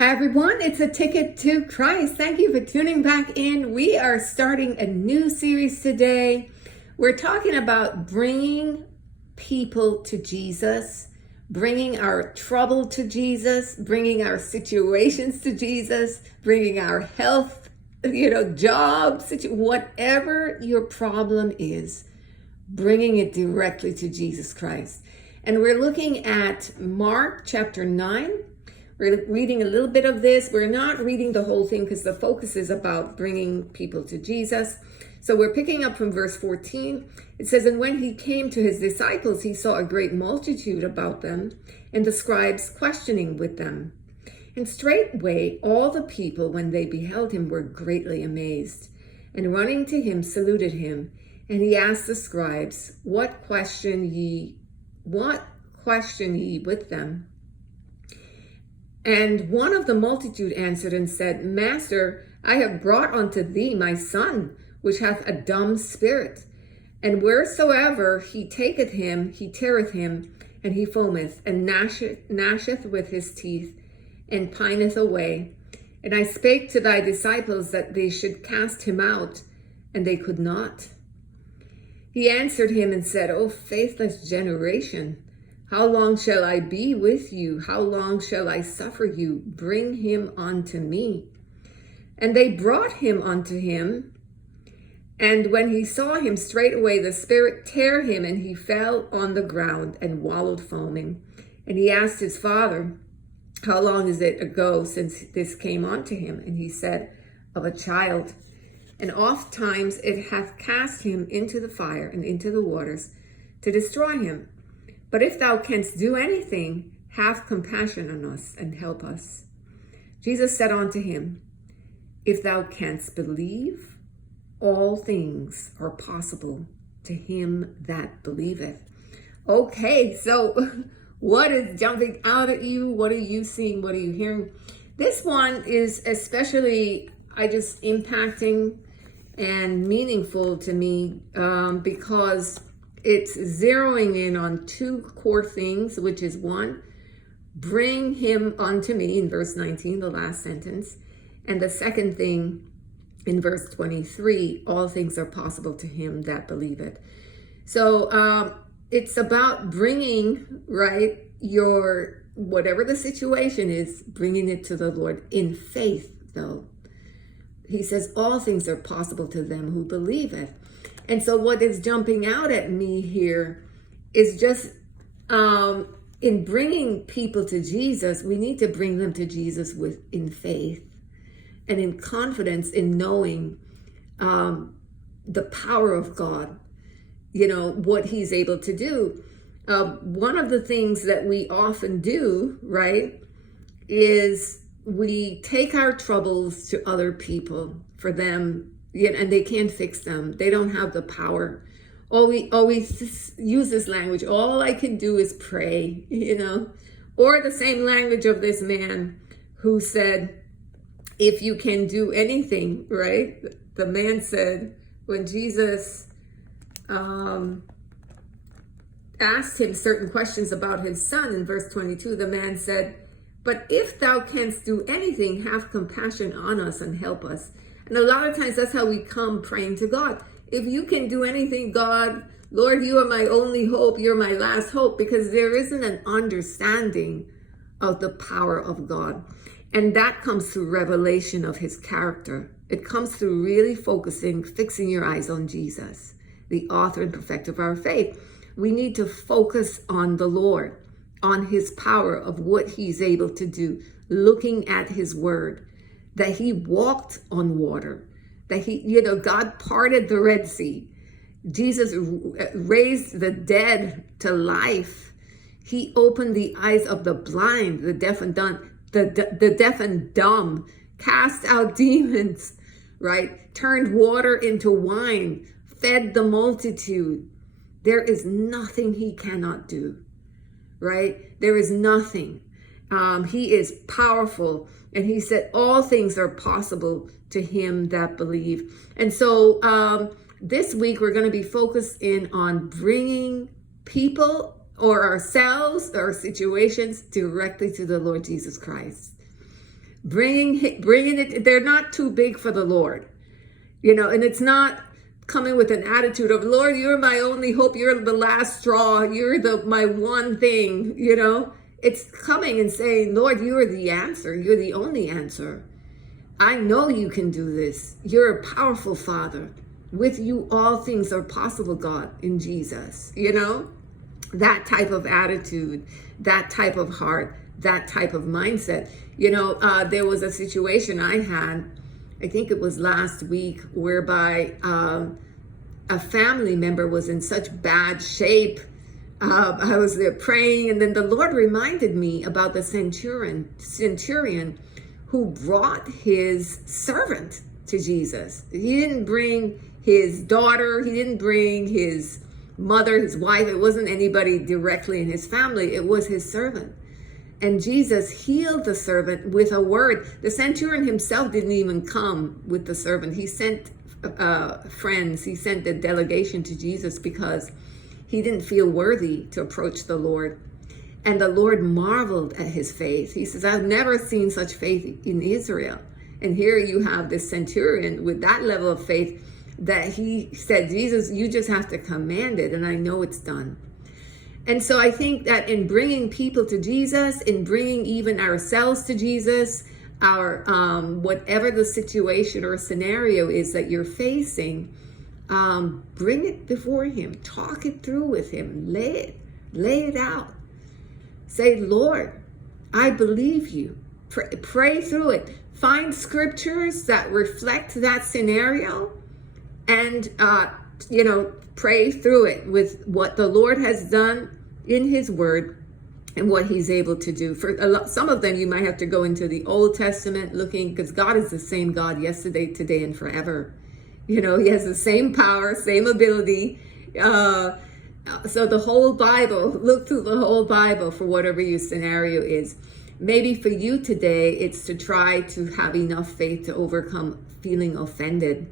Hi everyone, it's A Ticket to Christ. Thank you for tuning back in. We are starting a new series today. We're talking about bringing people to Jesus, bringing our trouble to Jesus, bringing our situations to Jesus, bringing our health, jobs, whatever your problem is, bringing it directly to Jesus Christ. And we're looking at Mark chapter 9. We're reading a little bit of this. We're not reading the whole thing because the focus is about bringing people to Jesus. So we're picking up from verse 14. It says, "And when he came to his disciples, he saw a great multitude about them, and the scribes questioning with them. And straightway all the people, when they beheld him, were greatly amazed, and running to him, saluted him. And he asked the scribes, What question ye with them? And one of the multitude answered and said, Master, I have brought unto thee my son, which hath a dumb spirit. And wheresoever he taketh him, he teareth him, and he foameth, and gnasheth with his teeth, and pineth away. And I spake to thy disciples that they should cast him out, and they could not. He answered him and said, O faithless generation, how long shall I be with you? How long shall I suffer you? Bring him unto me. And they brought him unto him. And when he saw him, straightway the spirit tear him, and he fell on the ground and wallowed foaming. And he asked his father, How long is it ago since this came unto him? And he said, Of a child. And oft times it hath cast him into the fire and into the waters to destroy him. But if thou canst do anything, have compassion on us and help us. Jesus said unto him, If thou canst believe, all things are possible to him that believeth. Okay, so what is jumping out at you? What are you seeing? What are you hearing? This one is especially, impacting and meaningful to me because it's zeroing in on two core things, which is one, bring him unto me in verse 19, the last sentence. And the second thing in verse 23, all things are possible to him that believeth. So it's about bringing, your, whatever the situation is, bringing it to the Lord in faith, though. He says, all things are possible to them who believeth. And so what is jumping out at me here is just in bringing people to Jesus, we need to bring them to Jesus in faith and in confidence in knowing the power of God, what he's able to do. One of the things that we often do, is we take our troubles to other people for them, and they can't fix them. They don't have the power. Or we use this language, all I can do is pray, Or the same language of this man who said, if you can do anything, The man said, when Jesus asked him certain questions about his son in verse 22, the man said, But if thou canst do anything, have compassion on us and help us. And a lot of times that's how we come praying to God. If you can do anything, God, Lord, you are my only hope. You're my last hope, because there isn't an understanding of the power of God. And that comes through revelation of his character. It comes through really fixing your eyes on Jesus, the author and perfecter of our faith. We need to focus on the Lord, on his power of what he's able to do, looking at his word, that he walked on water, that God parted the Red Sea. Jesus raised the dead to life. He opened the eyes of the blind, the deaf and dumb, the deaf and dumb, cast out demons, Turned water into wine, fed the multitude. There is nothing he cannot do, There is nothing. He is powerful. And he said, all things are possible to him that believe. And so this week, we're going to be focused in on bringing people or ourselves or situations directly to the Lord Jesus Christ. bringing it. They're not too big for the Lord, and it's not coming with an attitude of, Lord, you're my only hope. You're the last straw. You're my one thing, It's coming and saying, Lord, you are the answer. You're the only answer. I know you can do this. You're a powerful Father. With you, all things are possible, God, in Jesus. That type of attitude, that type of heart, that type of mindset. There was a situation I had, I think it was last week, whereby a family member was in such bad shape. I was there praying, and then the Lord reminded me about the centurion who brought his servant to Jesus. He didn't bring his daughter, he didn't bring his mother, his wife. It wasn't anybody directly in his family. It was his servant. And Jesus healed the servant with a word. The centurion himself didn't even come with the servant. He sent friends. He sent a delegation to Jesus because he didn't feel worthy to approach the Lord. And the Lord marveled at his faith. He says, I've never seen such faith in Israel. And here you have this centurion with that level of faith that he said, Jesus, you just have to command it, and I know it's done. And so I think that in bringing people to Jesus, in bringing even ourselves to Jesus, our whatever the situation or scenario is that you're facing, bring it before him, talk it through with him, lay it out. Say, Lord, I believe you. Pray through it. Find scriptures that reflect that scenario, and pray through it with what the Lord has done in his word and what he's able to do. For some of them, you might have to go into the Old Testament looking, because God is the same God yesterday, today, and forever. He has the same power, same ability. So the whole Bible, look through the whole Bible for whatever your scenario is. Maybe for you today, it's to try to have enough faith to overcome feeling offended.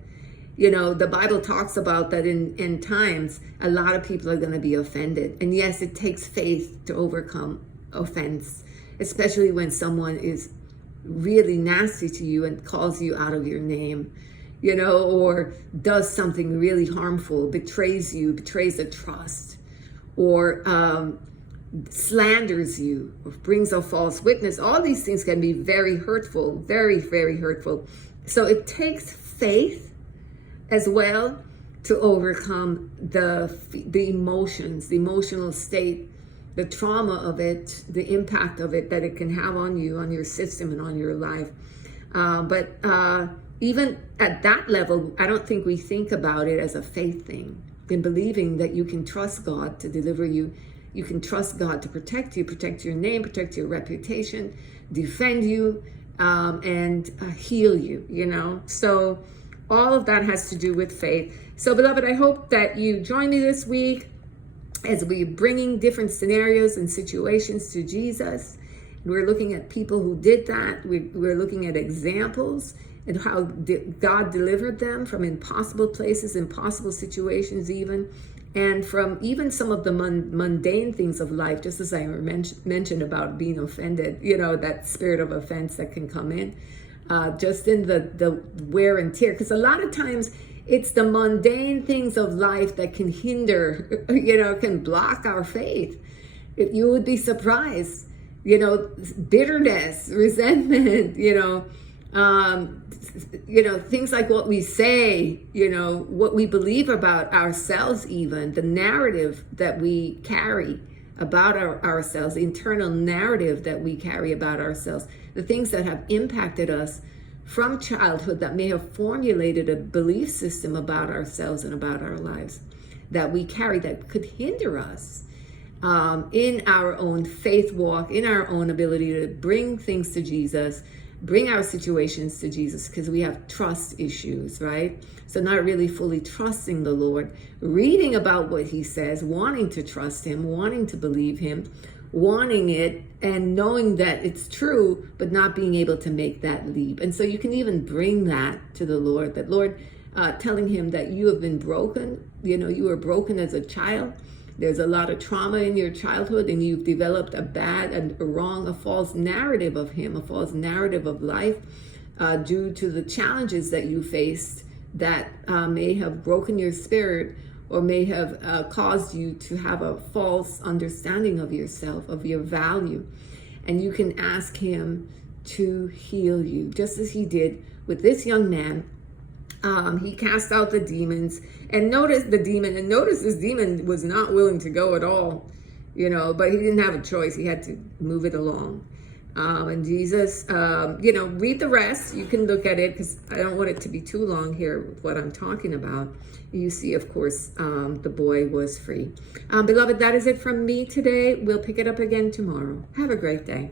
The Bible talks about that in times, a lot of people are going to be offended. And yes, it takes faith to overcome offense, especially when someone is really nasty to you and calls you out of your name, or does something really harmful, betrays you, betrays a trust, or slanders you, or brings a false witness. All these things can be very hurtful, very, very hurtful. So it takes faith as well to overcome the emotions, the emotional state, the trauma of it, the impact of it that it can have on you, on your system, and on your life. But even at that level, I don't think we think about it as a faith thing, in believing that you can trust God to deliver you. You can trust God to protect you, protect your name, protect your reputation, defend you, and heal you, So all of that has to do with faith. So, beloved, I hope that you join me this week as we're bringing different scenarios and situations to Jesus. We're looking at people who did that. We're looking at examples and how God delivered them from impossible places, impossible situations even, and from even some of the mundane things of life, just as I mentioned about being offended, that spirit of offense that can come in. Just in the wear and tear, because a lot of times it's the mundane things of life that can hinder, can block our faith. You would be surprised, bitterness, resentment, things like what we say, what we believe about ourselves, even the narrative that we carry about ourselves, the internal narrative that we carry about ourselves, the things that have impacted us from childhood that may have formulated a belief system about ourselves and about our lives that we carry that could hinder us in our own faith walk, in our own ability to bring things to Jesus, bring our situations to Jesus, because we have trust issues, right? So not really fully trusting the Lord, reading about what he says, wanting to trust him, wanting to believe him, wanting it and knowing that it's true, but not being able to make that leap. And so you can even bring that to the Lord, telling him that you have been broken, you were broken as a child, There's a lot of trauma in your childhood, and you've developed a false narrative of him, a false narrative of life, due to the challenges that you faced that may have broken your spirit, or may have caused you to have a false understanding of yourself, of your value. And you can ask him to heal you, just as he did with this young man. He cast out the demons, and notice this demon was not willing to go at all, but he didn't have a choice. He had to move it along. And Jesus, read the rest. You can look at it, because I don't want it to be too long here with what I'm talking about. You see, of course, the boy was free. Beloved, that is it from me today. We'll pick it up again tomorrow. Have a great day.